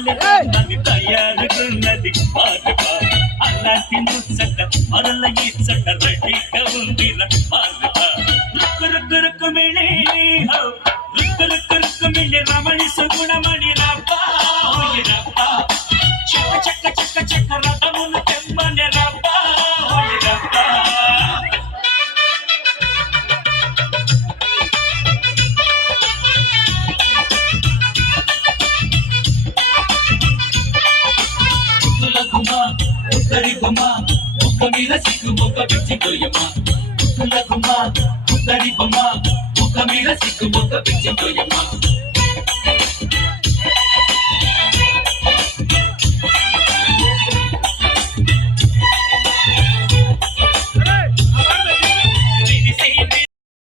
అది తయారుగున్నది పాలుగా అలాంటి ముచ్చట మరల ఈ చట రెడీగా ఉందిరా పాలుగా రుక్కు రుక్కు రుక్కు మిళి రుక్కు రుక్కు రుక్కు మిళి రమణి సుగుణమణి రబ్బా ఓయ్ రబ్బా చక్క చక్క చక్క చక్క రథమును తెమ్మని రబ్బా ఓయ్ రబ్బా ఉత్తరిగుమా ఒక్క మీద సిగ్గు మొక్క పిచ్చిపోయమ్మా ఉత్తరగుమా ఉత్తరిగుమా ఒక్క మీద సిగ్గు మొక్క పిచ్చిపోయమ్మా